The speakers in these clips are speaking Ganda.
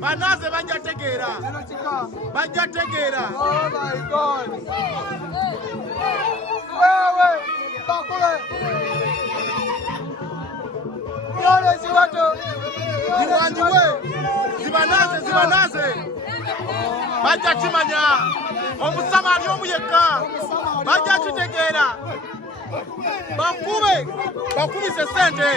Banaze banjategera. Oh my God. Wewe bakule. Yole ziwato. Ziwanjiwe. Zibanaze. Bajja kimanya. Omusamali omuyeka. Bajja kitegera. Bakubise sente.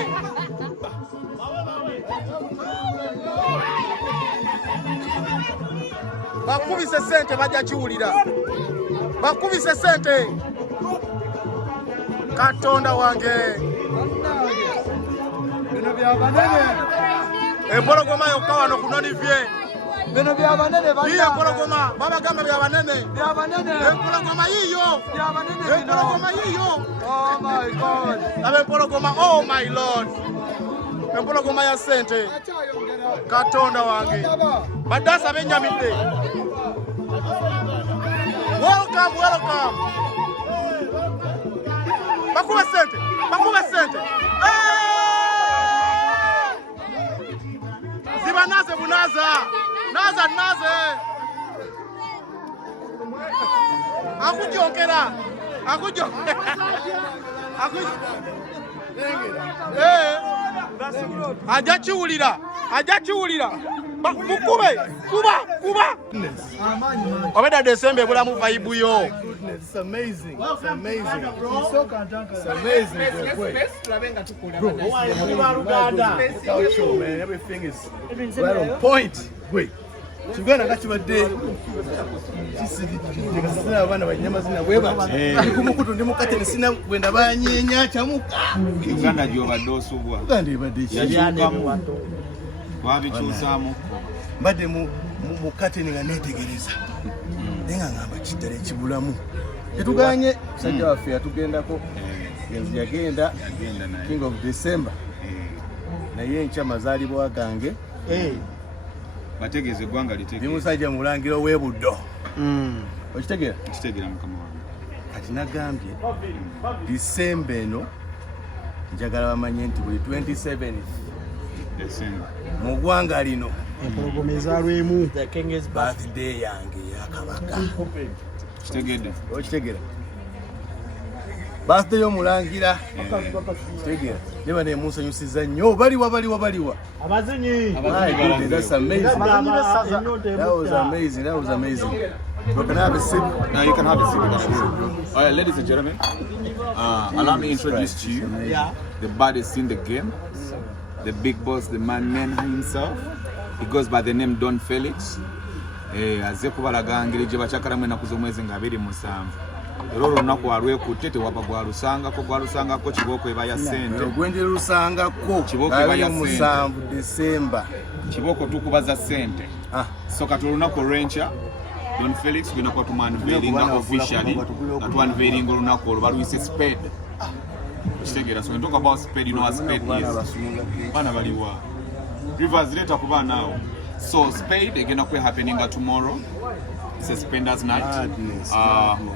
Bakubise sente bajja kiwulira. Bakubise sente. Katonda wange. Bino bya banene. Empologoma yokka wano kunonivye. Bino bya banene bana. Iye empologoma babagamba bya banene. Bya banene. Empologoma yiyo. Bya banene. Empologoma yiyo. Oh my God. Abe empologoma, oh my Lord. Empologoma ya sente. Katonda wange. Badasa benjamide. Welcome. Bakube sente. Zibanaze bunaza. Naze. Akujokera. Aja chiwulira. Mukube. Kuba. Obeda December bulamu vibe yo. It's amazing. It's so content. It's amazing. Man, everything is right on point. Wait. Chugana kachibadde kisina abana banyama zina weba kumukutu ndi mukate sina gwenda banyenya chamuka Uganda gyo badosubwa Uganda ibadde yabyakamu wabikyusamu mbadde mukate ninga netegereza nenga ngamba kitale kibulamu tetuganye sajja waffe yatugendako genzi yagenda King of December naye nkya mazaalibwa gange bategeze gwanga litegeze bimusajja mulangiro webuddo okitegera mukama wange kati nagambye December eno njagala bamanye nti buli 27 December mu ggwanga lino Empologoma ezalwemu. birthday yange yakabaka kitegedde okitegera birthday y'omulangira kitegera neba nemusanyusiza nnyo baliwa Abazinyi. That's amazing. That was amazing. So can I have a sip? Now you can have a seat. All right, ladies and gentlemen, allow me to introduce to you the baddest in the game, the big boss, the man himself. He goes by the name Don Felix. Aze kubalaga ngeri gye bakyakalamu ennaku z'omwezi nga 27. Era olunaku alwekutte tewaba gwalusangako kibooko eba ya ssente. Gwendi lusangako Kibooko eba ya 7 December. Kibooko tukubaza ssente. So kati olunaku olw'enkya Don Felix gwe nakwa tumanveringa officially nga twanveringa olunaku olwo baluyise spade. Kitegeera, so when talk about spade, you know what spade is. Bana baliwa Rivers later kuba now. So spade egenda kwe happening tomorrow. It's a spenders night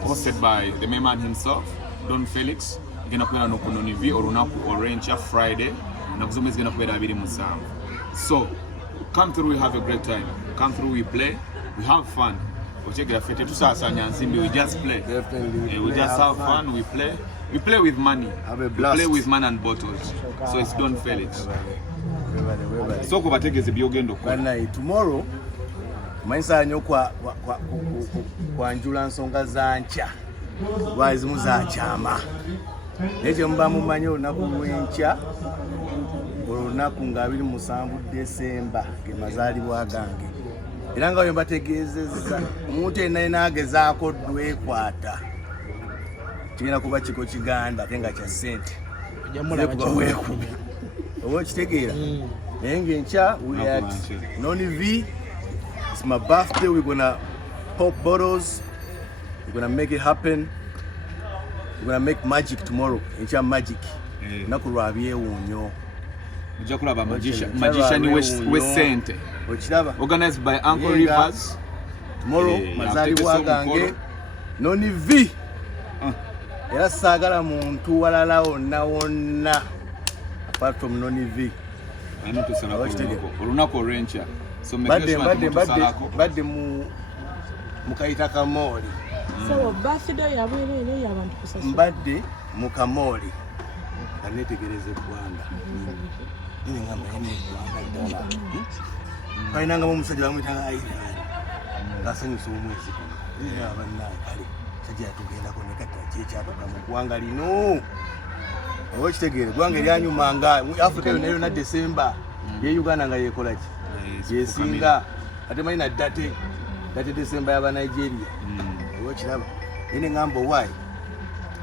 hosted by the main man himself, Don Felix. Egenda kwera no kunonivi olunaku olw'enkya Friday naku zomwezi egenda kubeera 27. So come through, we have a great time. Come through, we play, we have fun. We just play. We just have fun. We play. We play with money. Have a We blast. play with man and bottles. So it's Don Felix. So kubategeze byogendo ko. Tomorrow manyisa nnyo kwanjula nsonga za nkya lwazimu za kyama Ekyo mba mumanyi olunaku lw'enkya olunaku nga 27 Desemba ge mazaalibwa gange. Era nga bwe mbategeezezza omuntu yenna agezaako oddwekwata kigenda kuba kiko kiganda ate nga kya ssente weekubi oba okitegeera. Naye ng'enkya we at Noni V. It's my birthday. We're gonna pop bottles. We're gonna make it happen. We're gonna make magic tomorrow. Enkya magic naku lwa byewuunyo. Ojja kulaba magician w'essente organized by Uncle Rivers tomorrow. Mazaalibwa gange Noni V. Era saagala muntu walala wonna apart from Noni V. Olunaku olw'enkya badde mu kayita kamooli. Mbadde mu kamooli nga neetegereza eggwanga. Kalinangamu omusajja bamuyitanga Aidan ng'asanyusa omwezi guno. Abannaye kale sajja yatugendako nekati kyekyatuka mu ggwanga lino. Oba okitegeera eggwanga eryanyumanga Africa yonna Desemba ye Uganda nga yeekola ki yesinga ate manyi naddate Desemba y'aba Nigeria. Oba okiraba naye neŋŋamba owaayi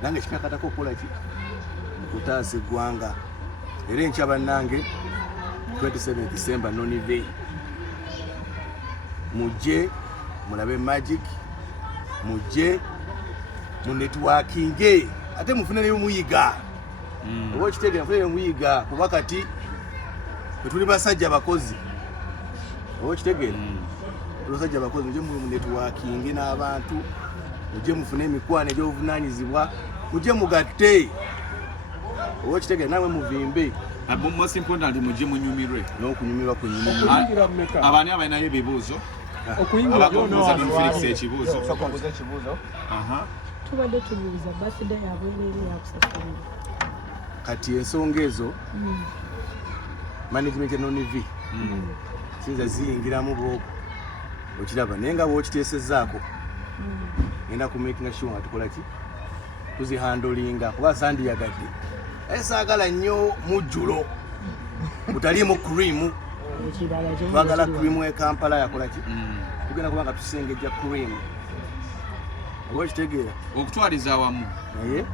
nange kikakatako okukola ki okutaasa eggwanga. Era enkya bannange 27 December Noni V. Mujje mulabe magic, mujje mu networking ate mufuneyo muyiga. Oba okitegeera mufuneyo muyiga kuba kati tuli basajja bakozi. Oba okitegeera basajja bakozi mujje mu networking n'abantu, mujje mufune emikwano egy'obuvunaanyizibwa, mujje mugatte. Oba okitegeera nawe muvimbe. Most importantly mujje munyumirwe n'okunyumirwa abaani abalinayo ebibuuzo abakubuuza Don Felix ekibuuzo. Tubadde tubuuza birthday yabwerere yakusasirira kati ensonga ezo management ya Noni V sinza ziyingiramu bwoko okiraba naye nga bw'okiteesezaako ngenda ku making sure nga tukola ki tuzihandolinga kuba sandiyagadde naye saagala nnyo mujjulo butaliimu cream. Twagala cream e Kampala yakola ki tugenda kuba nga tusengejja cream. Oba okitegeera okutwaliza awamu naye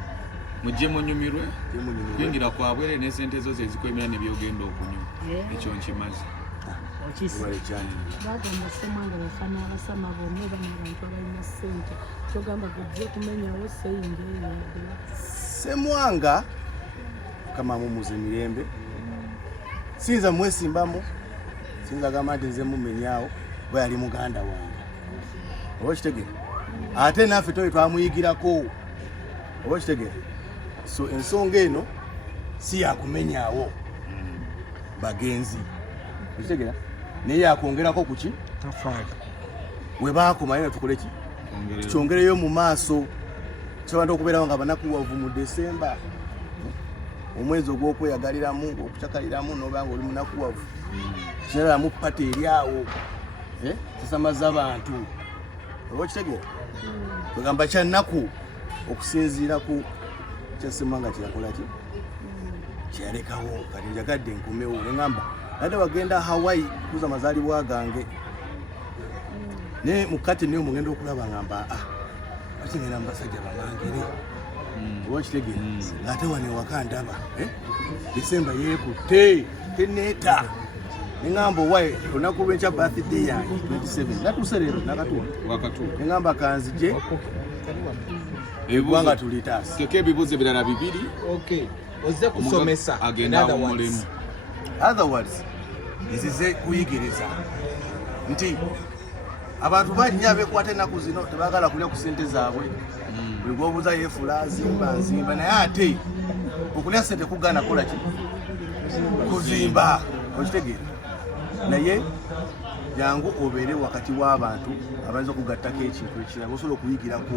mujje munyumirwe kwingira kwabwere n'esente zo zezikwemera ne byogenda okunywa. Ekyo nkimaze bagamba Ssemwanga bafana abasama bonna bano abantu abalina ssente kyogamba gujje kumenyawo seyinga Ssemwanga kama mumuze mirembe sinza mwesimbamu sinza gamba nti nze mumenyawo bwe yali muganda wange. Oba okitegeera ate naffe toyo twamuyigirako. Oba okitegeera so ensonga eno si yakumenyaawo bagenzi okitegeera naye yakwongerako kuki we baakoma naye tukole ki tukyongereyo mu maaso. Kyabantu okubeerawo nga banakuwavu mu Desemba omwezi ogw'okweyagaliramu okucakaliramu n'obanga oli munakuwavu kiralamu pata eryawo kisamaza abantu. Oba okitegeera kwegamba kya nnaku okusinziira ku kya Ssemwanga kyeyakola ki kyeyalekawo kati njagadde nkomewo neŋŋamba ate wagenda Hawaii kuza mazaalibwa gange naye mukati naye omugenda okulaba ngamba ate ngenda mu basajja bamangere. Oba okitegeera ng'ate wano ewaka ndaba Desemba yeekutte teneeta neŋŋamba owaaye olunaku lw'enkya birthday yange 27 natuuse leero nakatuwa neŋŋamba kanzije eggwanga tulitaasa keko ebibuuzo ebirala bibiri ozze kusomesa agenda mulimu. Otherwise nzize kuyigiriza nti abantu bangi abeekwata ennaku zino tebaagala kulya ku ssente zaabwe. Buli gwobuuza yeefula nzimba naye ate okulya ssente kugaana kola ki kuzimba. Okitegeera naye jangu obeere wakati w'abantu abayinza okugattako ekintu ekirala osobola okuyigirako.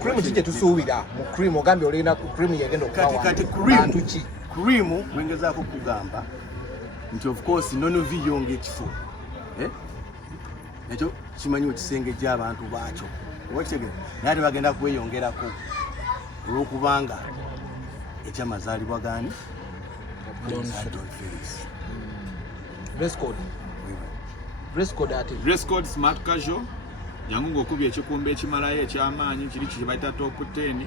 Cream ki gye tusuubira mu cream ogambye olina cream yagenda okubawa kati cream wengezaako kugamba nti of course Noni V yonga ekifo ekyo kimanyi okisengejja abantu baakyo. Oba kitegeera naye ate bagenda kweyongerako olw'okubanga ekyamazaalibwa gani Don Felix. Dress code ati. Dress code smart casual. Jangu ng'okubya ekikumba ekimalayo eky'amaanyi kiri kye bayita top 10.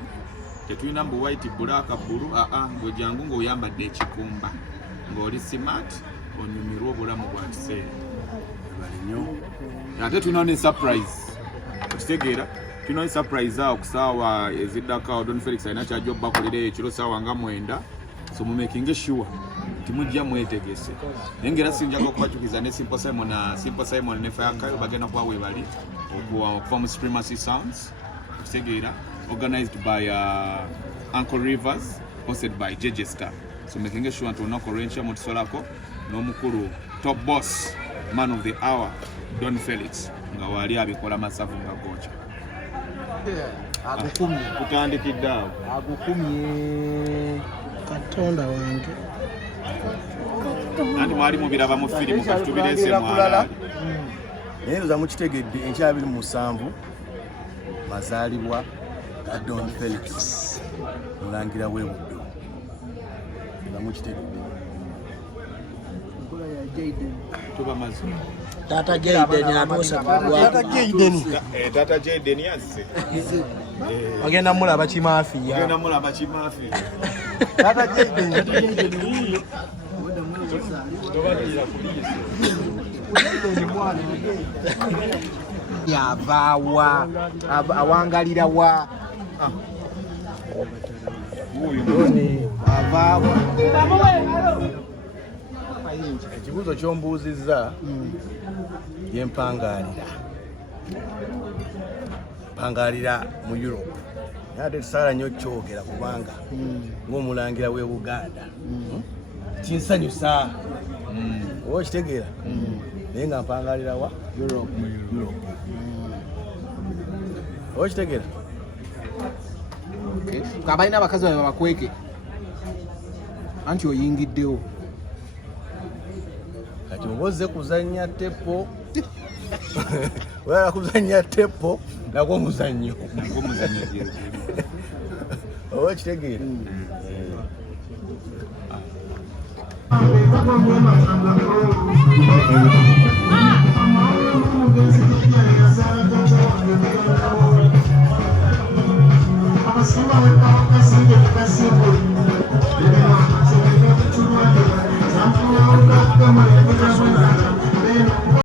Tetulina mbu white black blue ngo jangu ng'oyambadde ekikumba ng'oli smart onyumirwa obulamu bwa kiseera. Ate tulina ne surprise. Okitegeera tulina ne surprise awo ku ssaawa eziddako Don Felix alina kyajja obbakolera ekiro ssaawa nga 9. So making sure timujja mwetegese. Naye ng'era sinjaga okubajukiza ne Simple Simon ne Firekayo bagenda kuba weebali okuva mu Supremacy Sounds. Okitegeera organized by Uncle Rivers, hosted by JJ Star. So making sure nti olunaku olw'enkya mutusolako n'omukulu top boss man of the hour Don Felix nga wali abikola masavu nga gocha. Agukumye. Kutandikidde awo. Agukumye. Katonda wange. Nandi mwali mubiraba mu firimu kati tubirese mwala. Naye nza mukitegedde enkya 27 mazaalibwa ga Don Felix mulangira w'ebuddo. Nza mukitegedde. Tuba mazima. Tata Jayden atuusa Tata Jayden. Tata Jayden yazze. Agenda mulaba kimaafiya. Agenda mulaba kimaafiya. Tata Jayden. Yavaawa awangalira wa avaawa. Ekibuuzo ky'ombuuzizza ye mpangalira mu Europe. Naye ate tusaala nnyo kyogera kubanga ng'omulangira w'e Buganda kinsanyusa oba okitegeera naye nga mpangalira wa Europe. Oba okitegeera kabalina abakazi babe bakweke anti oyingiddewo kati oba ozze kuzannya tepo oyala kuzannya tepo nagwo muzannyo oba okitegeera Abasumba w'ekawuka singa tekasimbula